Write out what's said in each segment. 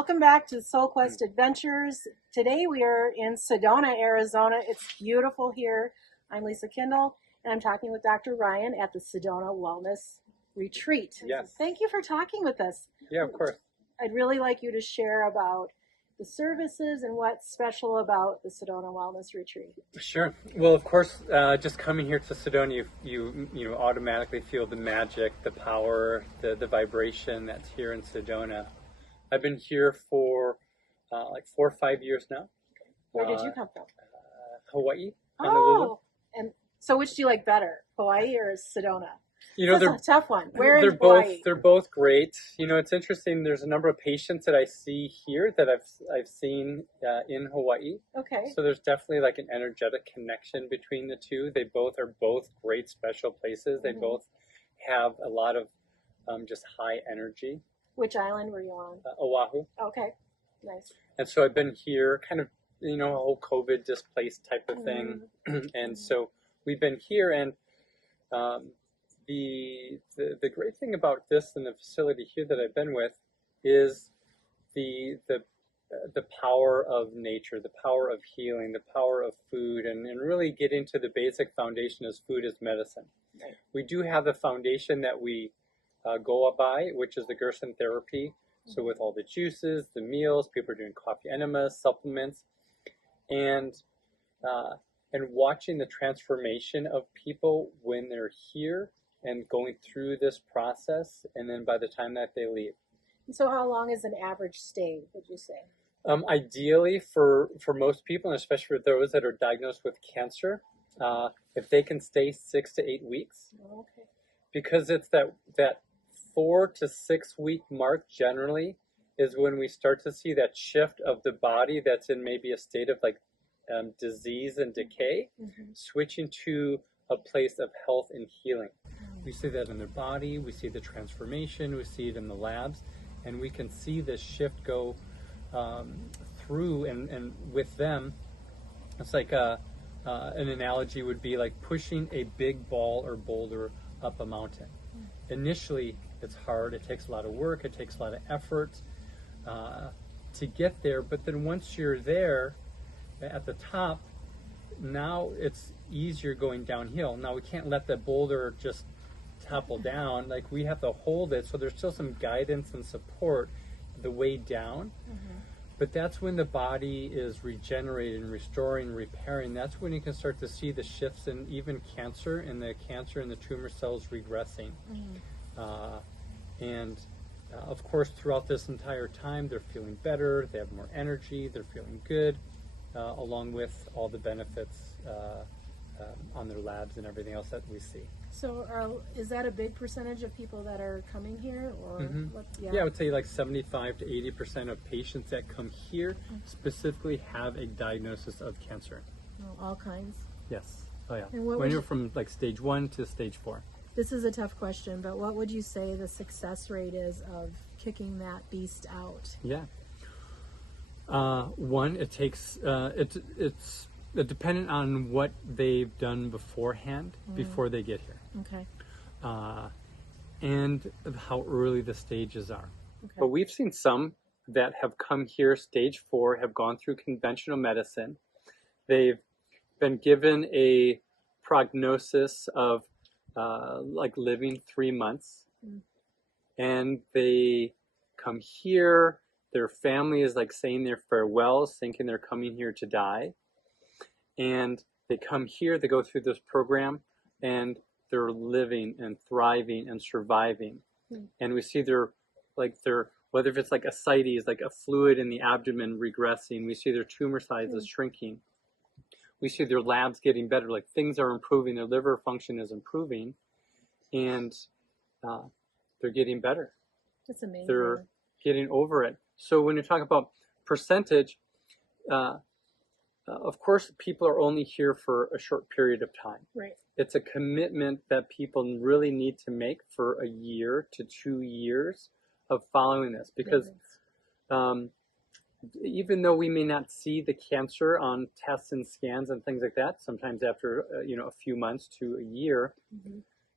Welcome back to Soul Quest Adventures. Today we are in Sedona, Arizona. It's beautiful here. I'm Lisa Kindle, and I'm talking with Dr. Ryan at the Sedona Wellness Retreat. Yes. Thank you for talking with us. Yeah, of course. I'd really like you to share about the services and what's special about the Sedona Wellness Retreat. Sure. Well, of course, just coming here to Sedona, you automatically feel the magic, the power, the vibration that's here in Sedona. I've been here for like 4 or 5 years now. Where did you come from? Hawaii. Oh, and so which do you like better, Hawaii or Sedona? That's a tough one. Where in Hawaii? They're both great. You know, it's interesting. There's a number of patients that I see here that I've seen in Hawaii. Okay. So there's definitely like an energetic connection between the two. They both are great special places. They both have a lot of just high energy. Which island were you on? Oahu. Okay, nice. And so I've been here, kind of, a whole COVID displaced type of thing, and so we've been here. And the great thing about this and the facility here that I've been with is the power of nature, the power of healing, the power of food, and really get into the basic foundation as food is medicine. Right. We do have the foundation that we go by, which is the Gerson therapy. So with all the juices, the meals, people are doing coffee enemas, supplements, and watching the transformation of people when they're here and going through this process, and then by the time that they leave. And so how long is an average stay, would you say? Ideally, for most people, and especially for those that are diagnosed with cancer, if they can stay 6 to 8 weeks, okay. Because it's that 4 to 6 week mark generally is when we start to see that shift of the body that's in maybe a state of like disease and decay, switching to a place of health and healing. We see that in their body, we see the transformation, we see it in the labs, and we can see this shift go through, and with them, it's like an analogy would be like pushing a big ball or boulder up a mountain. Initially, it's hard, it takes a lot of work, it takes a lot of effort to get there, but then once you're there at the top, now it's easier going downhill. Now we can't let the boulder just topple down, like we have to hold it, so there's still some guidance and support the way down. But that's when the body is regenerating, restoring, repairing. That's when you can start to see the shifts in even cancer and the tumor cells regressing. Of course, throughout this entire time, they're feeling better, they have more energy, they're feeling good, along with all the benefits on their labs and everything else that we see. So is that a big percentage of people that are coming here? Or what? Yeah, I would say like 75 to 80% of patients that come here specifically have a diagnosis of cancer. Oh, all kinds? Yes. Oh yeah. And when you're from like stage 1 to stage 4. This is a tough question, but what would you say the success rate is of kicking that beast out? Yeah. One, it takes, it's dependent on what they've done beforehand, before they get here. Okay. And how early the stages are. Okay. But we've seen some that have come here stage 4, have gone through conventional medicine. They've been given a prognosis of like living 3 months, and they come here, their family is like saying their farewells, thinking they're coming here to die, and they come here, they go through this program, and they're living and thriving and surviving. And we see their whether if it's like ascites, like a fluid in the abdomen regressing, we see their tumor sizes shrinking, we see their labs getting better, like things are improving, their liver function is improving, and they're getting better. That's amazing. They're getting over it. So when you talk about percentage, of course, people are only here for a short period of time. Right. It's a commitment that people really need to make for 1 year to 2 years of following this, because even though we may not see the cancer on tests and scans and things like that, sometimes after a few months to a year,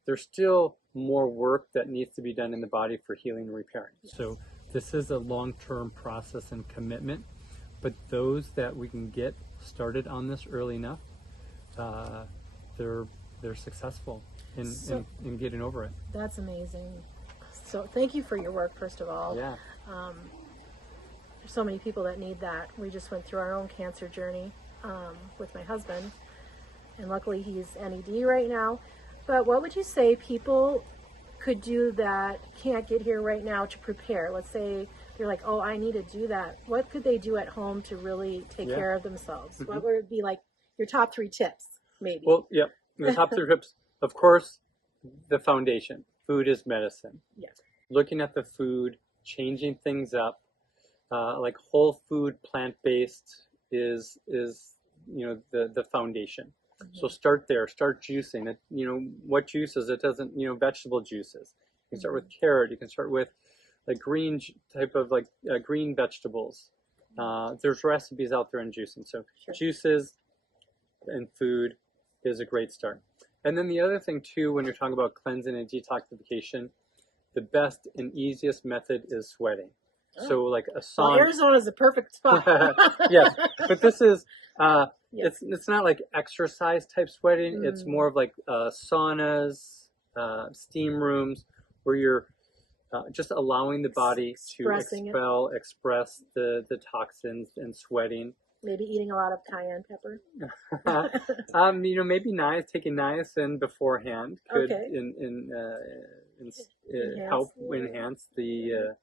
there's still more work that needs to be done in the body for healing and repairing. So this is a long-term process and commitment, but those that we can get started on this early enough, they're successful in getting over it. That's amazing. So thank you for your work, first of all. Yeah. There's so many people that need that. We just went through our own cancer journey with my husband, and luckily he's NED right now. But what would you say people could do that can't get here right now to prepare? Let's say they're like, oh, I need to do that. What could they do at home to really take care of themselves? Mm-hmm. What would be like your top 3 tips, maybe? Well, yeah, the top 3 tips, of course, the foundation. Food is medicine. Yes. Looking at the food, changing things up, like whole food, plant-based is the foundation. Mm-hmm. So start there. Start juicing it. What juices? It doesn't. Vegetable juices. You can start with carrot. You can start with like green type of green vegetables. There's recipes out there in juicing. So juices and food is a great start. And then the other thing too, when you're talking about cleansing and detoxification, the best and easiest method is sweating. Oh. So like a sauna. Well, Arizona is a perfect spot. Yes, but this is it's not like exercise type sweating. Mm. It's more of like saunas, steam rooms, where you're just allowing the body to express the toxins and sweating. Maybe eating a lot of cayenne pepper. Maybe taking niacin beforehand could help enhance the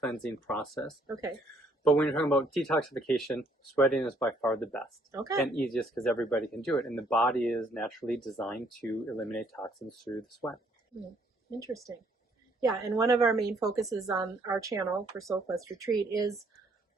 cleansing process. Okay. But when you're talking about detoxification, sweating is by far the best and easiest because everybody can do it, and the body is naturally designed to eliminate toxins through the sweat. Interesting. Yeah, and one of our main focuses on our channel for SoulQuest Retreat is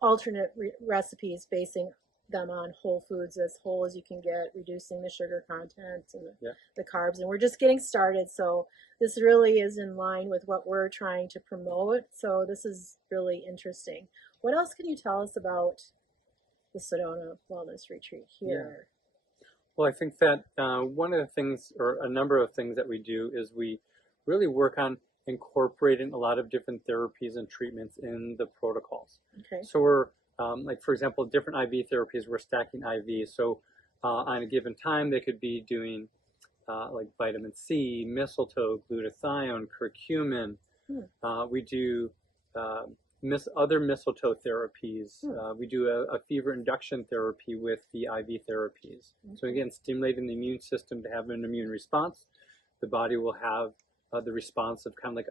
alternate recipes, basing them on whole foods, as whole as you can get, reducing the sugar content and the carbs. And we're just getting started, so this really is in line with what we're trying to promote. So this is really interesting. What else can you tell us about the Sedona Wellness Retreat here? Yeah. Well, I think that one of the things, or a number of things that we do, is we really work on incorporating a lot of different therapies and treatments in the protocols. Okay. So we're, for example, different IV therapies, we're stacking IVs. So on a given time, they could be doing like vitamin C, mistletoe, glutathione, curcumin. We do other mistletoe therapies. We do a fever induction therapy with the IV therapies. So again, stimulating the immune system to have an immune response. The body will have the response of kind of like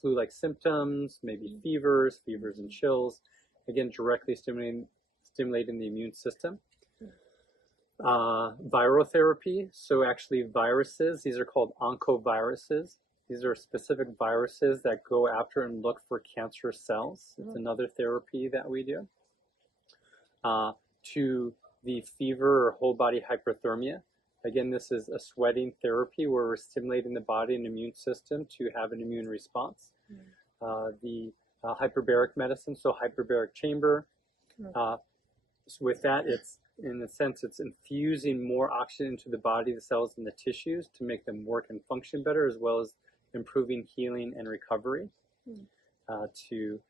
flu-like symptoms, maybe fevers and chills. Again, directly stimulating the immune system. Viral therapy, so actually viruses, these are called oncoviruses. These are specific viruses that go after and look for cancer cells. It's another therapy that we do. To the fever or whole body hyperthermia. Again, this is a sweating therapy where we're stimulating the body and immune system to have an immune response. The hyperbaric medicine, so hyperbaric chamber. So with that, it's, in a sense, it's infusing more oxygen into the body, the cells, and the tissues to make them work and function better, as well as improving healing and recovery. To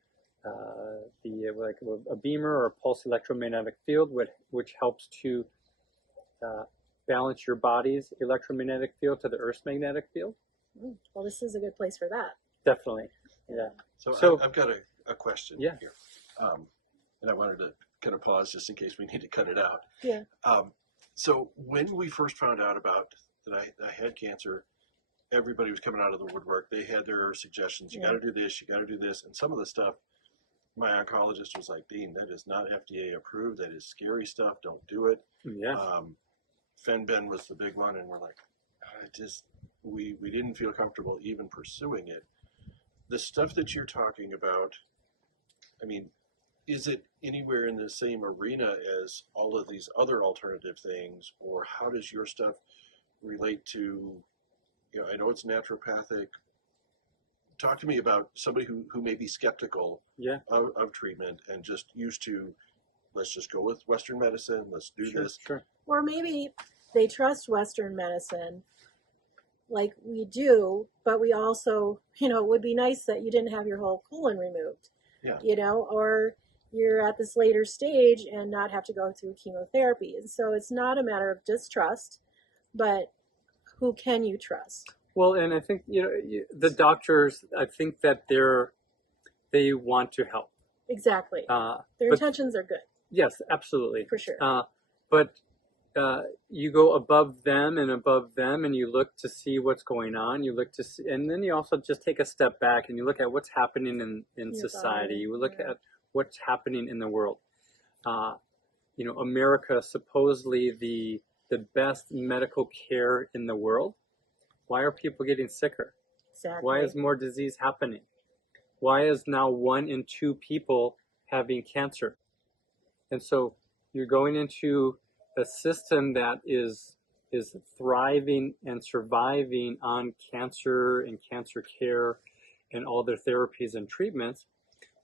like a beamer or a pulse electromagnetic field, which helps to balance your body's electromagnetic field to the Earth's magnetic field. Well, this is a good place for that. Definitely, yeah. So I've got a question here, and I wanted to kind of pause just in case we need to cut it out. Yeah. So when we first found out about that I had cancer, everybody was coming out of the woodwork. They had their suggestions. You got to do this. You got to do this. And some of the stuff, my oncologist was like, Dean, that is not FDA approved. That is scary stuff. Don't do it. Yeah. Fenben was the big one, and we're like, we didn't feel comfortable even pursuing it. The stuff that you're talking about, I mean, is it anywhere in the same arena as all of these other alternative things, or how does your stuff relate to, I know it's naturopathic. Talk to me about somebody who may be skeptical of treatment and just used to, let's just go with Western medicine, let's do this. Sure. Or maybe they trust Western medicine like we do, but we also, it would be nice that you didn't have your whole colon removed. Yeah. you know, or you're at this later stage and not have to go through chemotherapy. And so it's not a matter of distrust, but who can you trust? Well, and I think, the doctors, I think that they want to help. Exactly. Their But intentions are good, yes, absolutely. for sure. But you go above them, and you look to see what's going on. You look to see, and then you also just take a step back and you look at what's happening in Your society. body, You look yeah. at what's happening in the world. America, supposedly the best medical care in the world. Why are people getting sicker? Exactly. Why is more disease happening? Why is now 1 in 2 people having cancer? And so you're going into a system that is thriving and surviving on cancer and cancer care and all their therapies and treatments.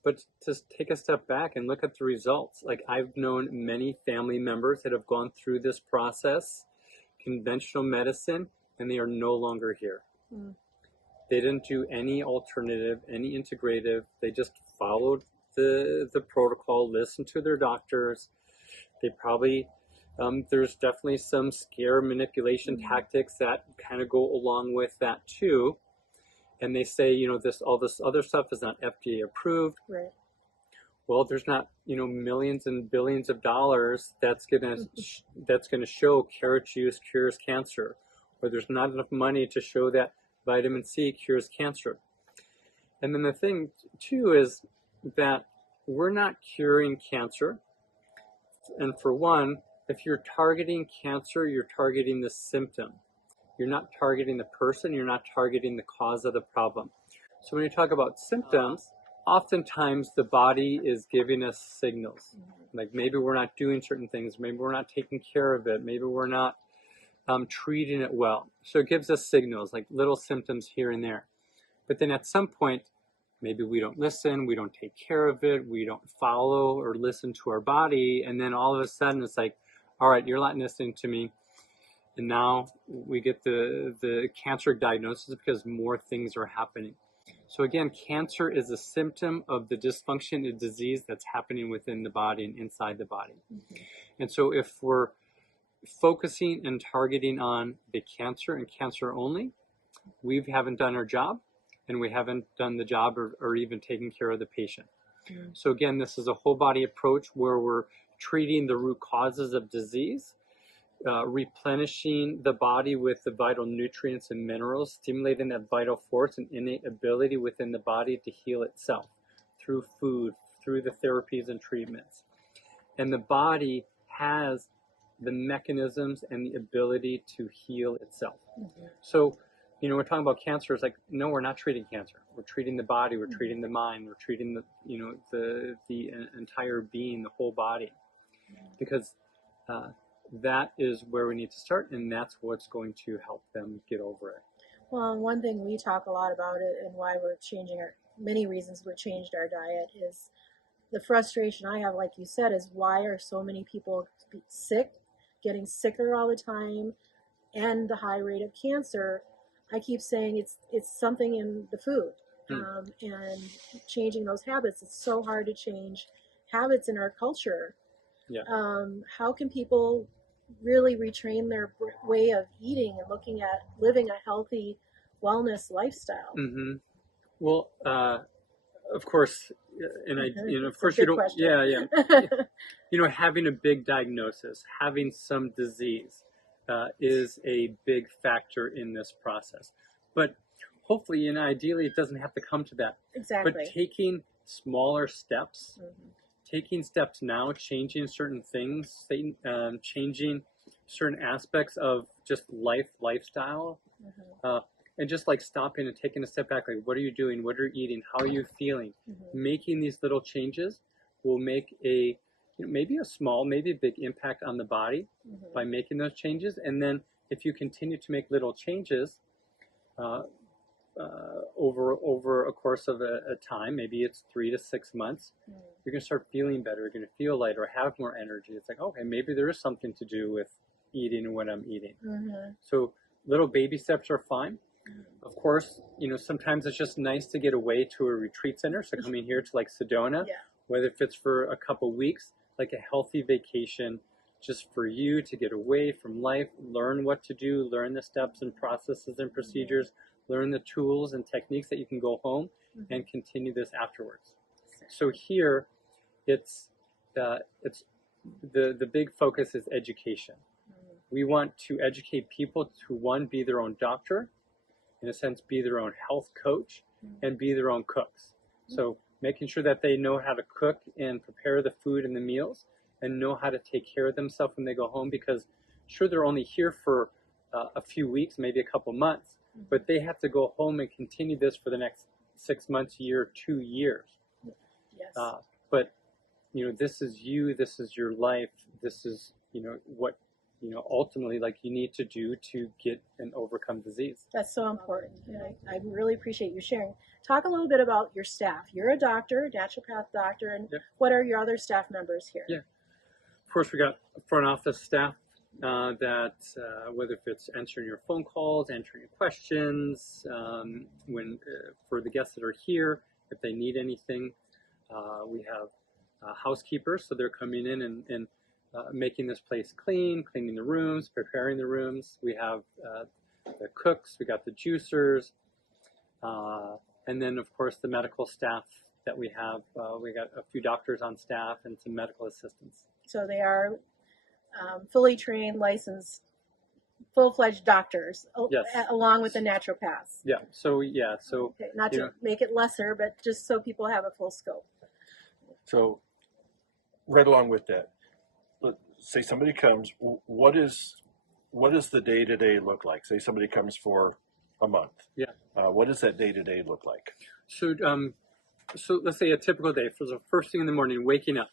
But just take a step back and look at the results. Like, I've known many family members that have gone through this process, conventional medicine, and they are no longer here. Mm. They didn't do any alternative, any integrative. They just followed the protocol, listened to their doctors. They probably, there's definitely some scare manipulation tactics that kind of go along with that too. And they say, all this other stuff is not FDA approved. Right. Well, there's not, millions and billions of dollars that's gonna show carrot juice cures cancer, or there's not enough money to show that vitamin C cures cancer. And then the thing too is that we're not curing cancer. And for one, if you're targeting cancer, you're targeting the symptom. You're not targeting the person, you're not targeting the cause of the problem. So when you talk about symptoms, oftentimes the body is giving us signals. Like, maybe we're not doing certain things, maybe we're not taking care of it, maybe we're not treating it well. So it gives us signals, like little symptoms here and there. But then at some point, maybe we don't listen, we don't take care of it, we don't follow or listen to our body, and then all of a sudden it's like, all right, you're not listening to me. And now we get the cancer diagnosis because more things are happening. So again, cancer is a symptom of the dysfunction and disease that's happening within the body and inside the body. And so if we're focusing and targeting on the cancer and cancer only, we haven't done our job, and we haven't done the job or even taken care of the patient. So again, this is a whole body approach where we're treating the root causes of disease, replenishing the body with the vital nutrients and minerals, stimulating that vital force and innate ability within the body to heal itself through food, through the therapies and treatments. And the body has the mechanisms and the ability to heal itself. So, we're talking about cancer. It's like, no, we're not treating cancer. We're treating the body. We're treating the mind. We're treating the entire being, the whole body, because that is where we need to start, and that's what's going to help them get over it. Well, and one thing we talk a lot about it, and why we're many reasons we changed our diet, is the frustration I have, like you said, is why are so many people sick, getting sicker all the time, and the high rate of cancer. I keep saying it's something in the food, and changing those habits. It's so hard to change habits in our culture. Yeah. How can people really retrain their way of eating and looking at living a healthy wellness lifestyle? Well, of course, and of course you don't. Question. Yeah. Having a big diagnosis, having some disease, is a big factor in this process. But hopefully, ideally, it doesn't have to come to that. Exactly. But taking smaller steps, taking steps now, changing certain things, changing certain aspects of just lifestyle, and just like stopping and taking a step back, like, what are you doing? What are you eating? How are you feeling? Making these little changes will make maybe a small, maybe a big impact on the body by making those changes. And then if you continue to make little changes over a course of a time, maybe it's 3 to 6 months, you're going to start feeling better. You're going to feel lighter, have more energy. It's like, okay, maybe there is something to do with eating and what I'm eating. So little baby steps are fine. Of course, sometimes it's just nice to get away to a retreat center. So coming here to like Sedona, Yeah. whether if it's for a couple weeks, like a healthy vacation, just for you to get away from life, learn what to do, learn the steps and processes and procedures, learn the tools and techniques that you can go home and continue this afterwards. So here, it's the big focus is education. We want to educate people to, one, be their own doctor, in a sense, be their own health coach, and be their own cooks. So making sure that they know how to cook and prepare the food and the meals, and know how to take care of themselves when they go home, because sure, they're only here for a few weeks, maybe a couple months, but they have to go home and continue this for the next 6 months, year, 2 years. Yes. But this is you, this is your life, this is what ultimately, like, you need to do to get and overcome disease. That's so important. And I really appreciate you sharing. Talk a little bit about your staff. You're a doctor, naturopath doctor, and what are your other staff members here? Yeah. Of course, we got front office staff that whether if it's answering your phone calls, answering your questions, for the guests that are here, if they need anything, we have housekeepers, so they're coming in and making this place clean, cleaning the rooms, preparing the rooms. We have the cooks, we got the juicers, and then of course the medical staff that we have. We got a few doctors on staff and some medical assistants. So they are fully trained, licensed, full-fledged doctors, along with the naturopaths. Yeah. So okay. Not to make it lesser, but just so people have a full scope. So, right along with that, let's say somebody comes. What is the day-to-day look like? Say somebody comes for a month. Yeah. What does that day-to-day look like? So let's say a typical day. For the first thing in the morning, waking up.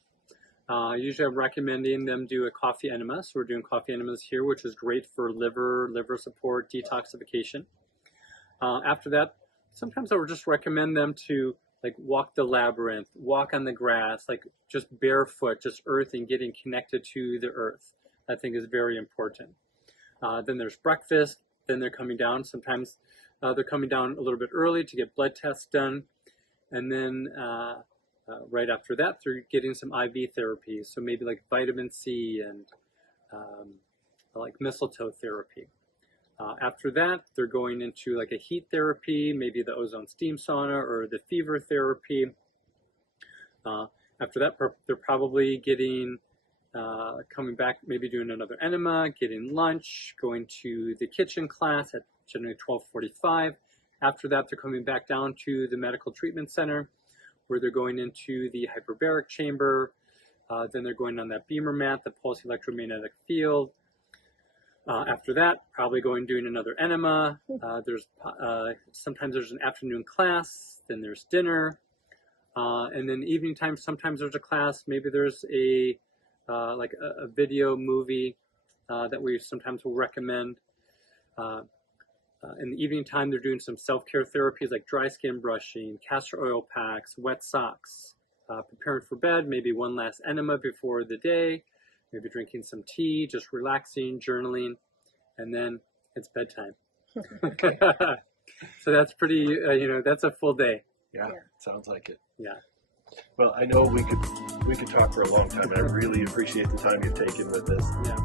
Usually I'm recommending them do a coffee enema. So we're doing coffee enemas here, which is great for liver support, detoxification. After that, sometimes I would just recommend them to like walk the labyrinth, walk on the grass, like just barefoot, just earthing, getting connected to the earth. I think is very important. Then there's breakfast. Then they're coming down. Sometimes they're coming down a little bit early to get blood tests done. And then right after that, they're getting some IV therapy. So maybe like vitamin C and like mistletoe therapy. After that, they're going into like a heat therapy, maybe the ozone steam sauna or the fever therapy. After that, they're probably getting, coming back, maybe doing another enema, getting lunch, going to the kitchen class at generally 12:45. After that, they're coming back down to the medical treatment center, where they're going into the hyperbaric chamber. Then they're going on that beamer mat, the pulse electromagnetic field. After that, probably doing another enema. Sometimes there's an afternoon class, then there's dinner. And then evening time, sometimes there's a class, maybe there's a video movie that we sometimes will recommend. In the evening time, they're doing some self-care therapies like dry skin brushing, castor oil packs, wet socks, preparing for bed, maybe one last enema before the day, maybe drinking some tea, just relaxing, journaling, and then it's bedtime. So that's pretty, that's a full day. Yeah, sounds like it. Yeah. Well, I know we could talk for a long time, and I really appreciate the time you've taken with this. Yeah.